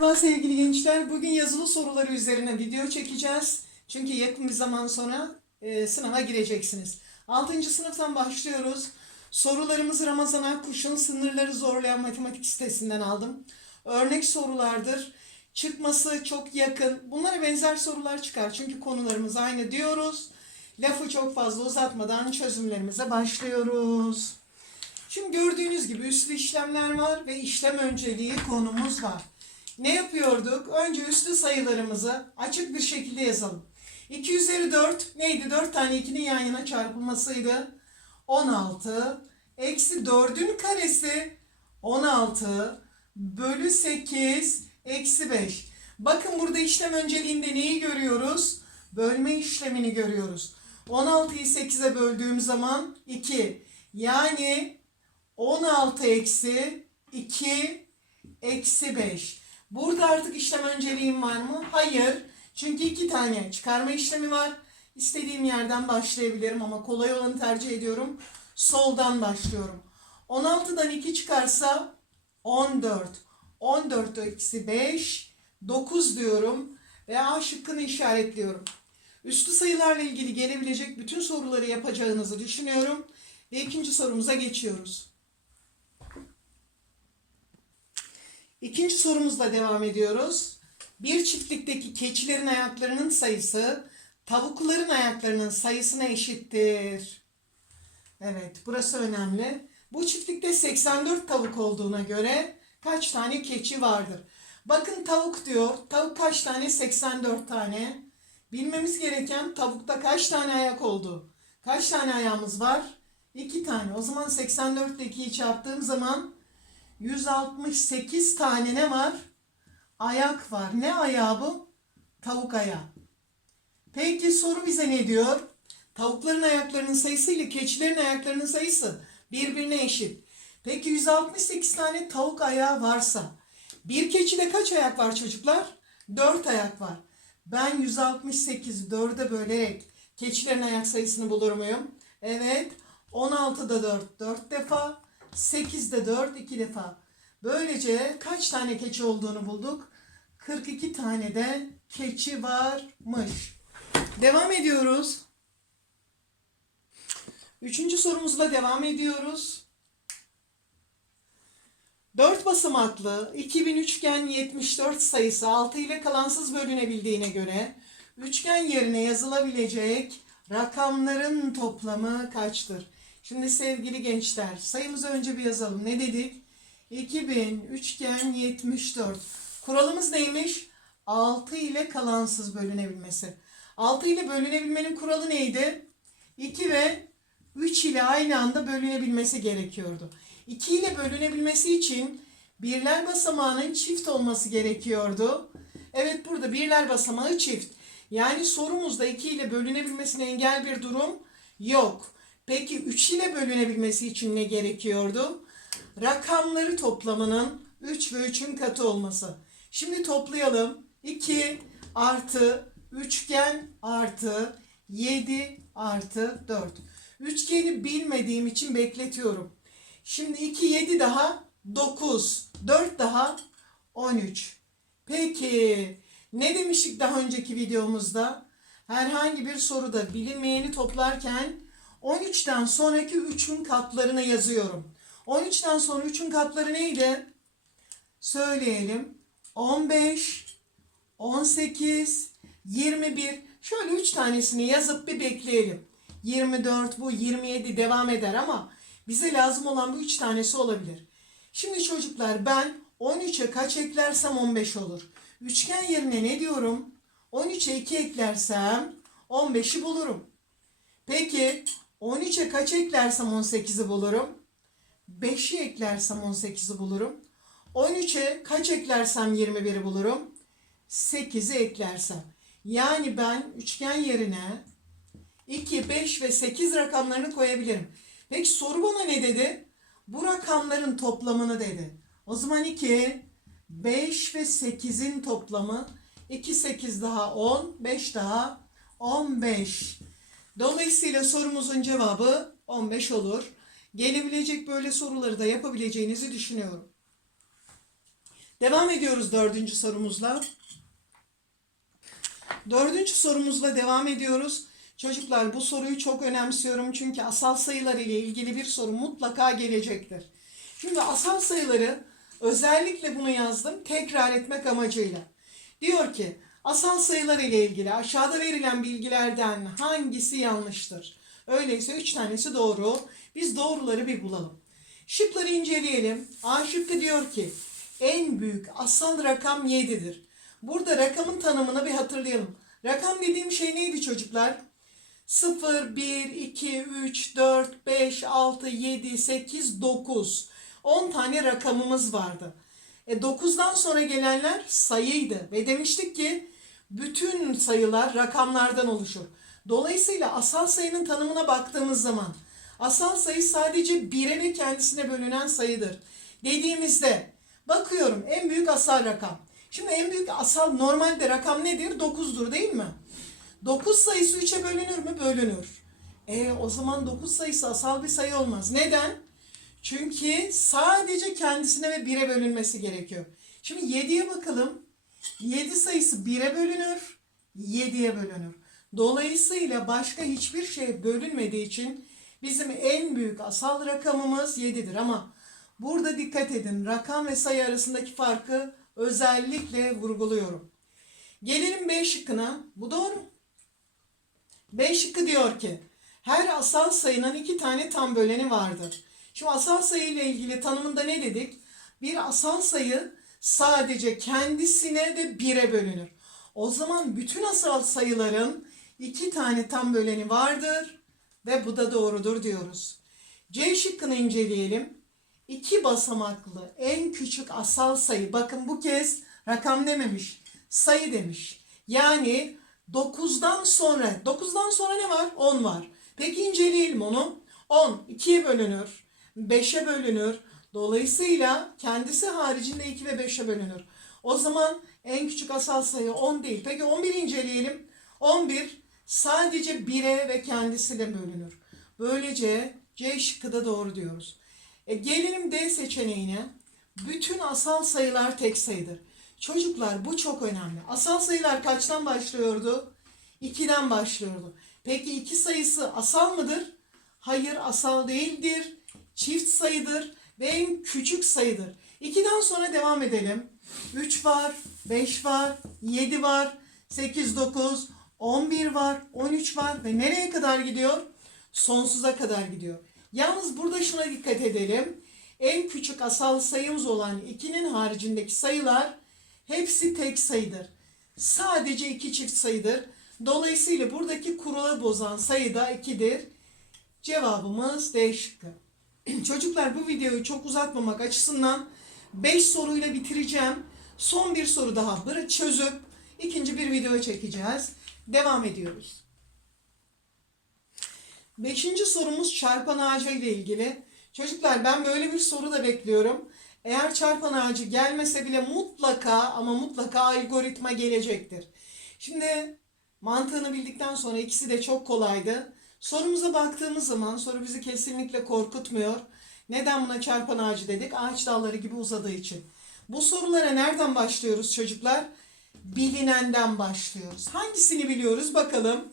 Merhaba sevgili gençler. Bugün yazılı soruları üzerine video çekeceğiz. Çünkü yakın bir zaman sonra e, sınava gireceksiniz. 6. sınıftan başlıyoruz. Sorularımızı Ramazan Akkuş'un Sınırları Zorlayan Matematik sitesinden aldım. Örnek sorulardır. Çıkması çok yakın. Bunlara benzer sorular çıkar. Çünkü konularımız aynı diyoruz. Lafı çok fazla uzatmadan çözümlerimize başlıyoruz. Şimdi gördüğünüz gibi üslü işlemler var ve işlem önceliği konumuz var. Ne yapıyorduk? Önce üslü sayılarımızı açık bir şekilde yazalım. 2 üzeri 4 neydi? 4 tane 2'nin yan yana çarpılmasıydı. 16 eksi 4'ün karesi 16 bölü 8 eksi 5. Bakın burada işlem önceliğinde neyi görüyoruz? Bölme işlemini görüyoruz. 16'yı 8'e böldüğüm zaman 2. Yani 16 eksi 2 eksi 5. Burada artık işlem önceliğim var mı? Hayır. Çünkü iki tane çıkarma işlemi var. İstediğim yerden başlayabilirim ama kolay olanı tercih ediyorum. Soldan başlıyorum. 16'dan 2 çıkarsa 14. 14 eksi 5 9 diyorum ve A şıkkını işaretliyorum. Üstü sayılarla ilgili gelebilecek bütün soruları yapacağınızı düşünüyorum. Ve ikinci sorumuza geçiyoruz. İkinci sorumuzla devam ediyoruz. Bir çiftlikteki keçilerin ayaklarının sayısı tavukların ayaklarının sayısına eşittir. Evet, burası önemli. Bu çiftlikte 84 tavuk olduğuna göre kaç tane keçi vardır? Bakın tavuk diyor. Tavuk kaç tane? 84 tane. Bilmemiz gereken tavukta kaç tane ayak oldu? Kaç tane ayağımız var? 2 tane. O zaman 84 ile 2'yi çarptığım zaman 168 tane ne var? Ayak var. Ne ayağı bu? Tavuk ayağı. Peki soru bize ne diyor? Tavukların ayaklarının sayısı ile keçilerin ayaklarının sayısı birbirine eşit. Peki 168 tane tavuk ayağı varsa bir keçide kaç ayak var çocuklar? 4 ayak var. Ben 168'i 4'e bölerek keçilerin ayak sayısını bulur muyum? Evet. 16'da 4 4 defa. 8'de 4 2 defa. Böylece kaç tane keçi olduğunu bulduk? 42 tane de keçi varmış. Devam ediyoruz. Üçüncü sorumuzla devam ediyoruz. 4 basamaklı 2000 üçgen 74 sayısı 6 ile kalansız bölünebildiğine göre üçgen yerine yazılabilecek rakamların toplamı kaçtır? Şimdi sevgili gençler sayımızı önce bir yazalım. Ne dedik? 2000 üçgen 74. Kuralımız neymiş? 6 ile kalansız bölünebilmesi. 6 ile bölünebilmenin kuralı neydi? 2 ve 3 ile aynı anda bölünebilmesi gerekiyordu. 2 ile bölünebilmesi için birler basamağının çift olması gerekiyordu. Evet burada birler basamağı çift. Yani sorumuzda 2 ile bölünebilmesine engel bir durum yok. Peki 3 ile bölünebilmesi için ne gerekiyordu? Rakamları toplamının 3 ve 3'ün katı olması. Şimdi toplayalım. 2 artı üçgen artı 7 artı 4. Üçgeni bilmediğim için bekletiyorum. Şimdi 2, 7 daha 9, 4 daha 13. Peki ne demiştik daha önceki videomuzda? Herhangi bir soruda bilinmeyeni toplarken 13'ten sonraki 3'ün katlarını yazıyorum. 13'ten sonra 3'ün katları neydi? Söyleyelim. 15, 18, 21. Şöyle 3 tanesini yazıp bir bekleyelim. 24 bu 27 devam eder ama bize lazım olan bu 3 tanesi olabilir. Şimdi çocuklar ben 13'e kaç eklersem 15 olur. Üçgen yerine ne diyorum? 13'e 2 eklersem 15'i bulurum. Peki 13'e kaç eklersem 18'i bulurum? 5'i eklersem 18'i bulurum. 13'e kaç eklersem 21'i bulurum? 8'i eklersem. Yani ben üçgen yerine 2, 5 ve 8 rakamlarını koyabilirim. Peki soru bana ne dedi? Bu rakamların toplamını dedi. O zaman 2, 5 ve 8'in toplamı 2, 8 daha 10, 5 daha 15. Dolayısıyla sorumuzun cevabı 15 olur. Gelebilecek böyle soruları da yapabileceğinizi düşünüyorum. Devam ediyoruz dördüncü sorumuzla. Dördüncü sorumuzla devam ediyoruz. Çocuklar bu soruyu çok önemsiyorum çünkü asal sayılar ile ilgili bir soru mutlaka gelecektir. Şimdi asal sayıları özellikle bunu yazdım tekrar etmek amacıyla. Diyor ki asal sayılar ile ilgili aşağıda verilen bilgilerden hangisi yanlıştır? Öyleyse üç tanesi doğru. Biz doğruları bir bulalım. Şıkları inceleyelim. A şıkkı diyor ki en büyük asal rakam 7'dir. Burada rakamın tanımını bir hatırlayalım. Rakam dediğim şey neydi çocuklar? 0, 1, 2, 3, 4, 5, 6, 7, 8, 9. 10 tane rakamımız vardı. E 9'dan sonra gelenler sayıydı. Ve demiştik ki bütün sayılar rakamlardan oluşur. Dolayısıyla asal sayının tanımına baktığımız zaman asal sayı sadece 1'e ve kendisine bölünen sayıdır. Dediğimizde bakıyorum en büyük asal rakam. Şimdi en büyük asal normalde rakam nedir? 9'dur değil mi? 9 sayısı 3'e bölünür mü? Bölünür. E o zaman 9 sayısı asal bir sayı olmaz. Neden? Çünkü sadece kendisine ve 1'e bölünmesi gerekiyor. Şimdi 7'ye bakalım. 7 sayısı 1'e bölünür, 7'ye bölünür. Dolayısıyla başka hiçbir şey bölünmediği için bizim en büyük asal rakamımız 7'dir. Ama burada dikkat edin rakam ve sayı arasındaki farkı özellikle vurguluyorum. Gelelim B şıkkına. Bu doğru. B şıkkı diyor ki her asal sayının iki tane tam böleni vardır. Şimdi asal sayı ile ilgili tanımında ne dedik? Bir asal sayı sadece kendisine ve bire bölünür. O zaman bütün asal sayıların iki tane tam böleni vardır ve bu da doğrudur diyoruz. C şıkkını inceleyelim. İki basamaklı en küçük asal sayı. Bakın bu kez rakam dememiş. Sayı demiş. Yani 9'dan sonra 9'dan sonra ne var? 10 var. Peki inceleyelim onu. 10 2'ye bölünür. 5'e bölünür. Dolayısıyla kendisi haricinde 2 ve 5'e bölünür. O zaman en küçük asal sayı 10 değil. Peki 11 inceleyelim. 11 sadece 1'e ve kendisiyle bölünür. Böylece C şıkkı da doğru diyoruz. E gelelim D seçeneğine. Bütün asal sayılar tek sayıdır. Çocuklar bu çok önemli. Asal sayılar kaçtan başlıyordu? 2'den başlıyordu. Peki 2 sayısı asal mıdır? Hayır asal değildir. Çift sayıdır en küçük sayıdır. 2'den sonra devam edelim. 3 var, 5 var, 7 var, 8, 9, 11 var, 13 var ve nereye kadar gidiyor? Sonsuza kadar gidiyor. Yalnız burada şuna dikkat edelim. En küçük asal sayımız olan 2'nin haricindeki sayılar hepsi tek sayıdır. Sadece iki çift sayıdır. Dolayısıyla buradaki kuralı bozan sayı da 2'dir. Cevabımız D şıkkı. Çocuklar bu videoyu çok uzatmamak açısından 5 soruyla bitireceğim. Son bir soru daha bıra- çözüp ikinci bir video çekeceğiz. Devam ediyoruz. Beşinci sorumuz çarpan ağacı ile ilgili. Çocuklar ben böyle bir soru da bekliyorum. Eğer çarpan ağacı gelmese bile mutlaka ama mutlaka algoritma gelecektir. Şimdi mantığını bildikten sonra ikisi de çok kolaydı. Sorumuza baktığımız zaman soru bizi kesinlikle korkutmuyor. Neden buna çarpan ağacı dedik? Ağaç dalları gibi uzadığı için. Bu sorulara nereden başlıyoruz çocuklar? Bilinenden başlıyoruz. Hangisini biliyoruz bakalım.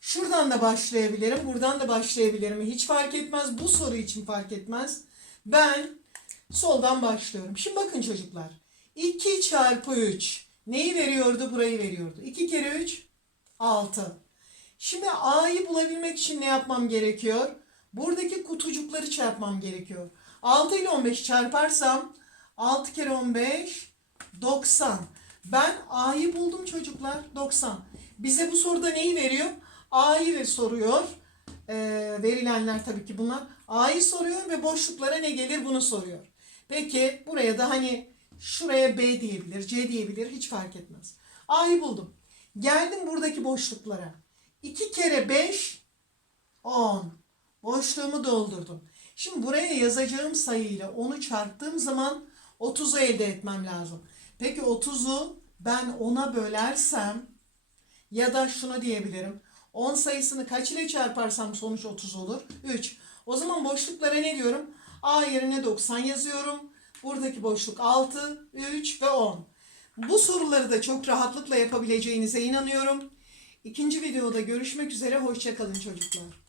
Şuradan da başlayabilirim, buradan da başlayabilirim. Hiç fark etmez. Bu soru için fark etmez. Ben soldan başlıyorum. Şimdi bakın çocuklar. 2 çarpı 3 neyi veriyordu? Burayı veriyordu. 2 kere 3 6. Şimdi A'yı bulabilmek için ne yapmam gerekiyor? Buradaki kutucukları çarpmam gerekiyor. 6 ile 15 çarparsam 6 kere 15 90. Ben A'yı buldum çocuklar 90. Bize bu soruda neyi veriyor? A'yı ve soruyor. Ee, verilenler tabii ki bunlar. A'yı soruyor ve boşluklara ne gelir bunu soruyor. Peki buraya da hani şuraya B diyebilir, C diyebilir hiç fark etmez. A'yı buldum. Geldim buradaki boşluklara. 2 kere 5 10. Boşluğumu doldurdum. Şimdi buraya yazacağım sayıyla onu çarptığım zaman 30'u elde etmem lazım. Peki 30'u ben 10'a bölersem ya da şunu diyebilirim. 10 sayısını kaç ile çarparsam sonuç 30 olur? 3. O zaman boşluklara ne diyorum? A yerine 90 yazıyorum. Buradaki boşluk 6, 3 ve 10. Bu soruları da çok rahatlıkla yapabileceğinize inanıyorum. İkinci videoda görüşmek üzere. Hoşçakalın çocuklar.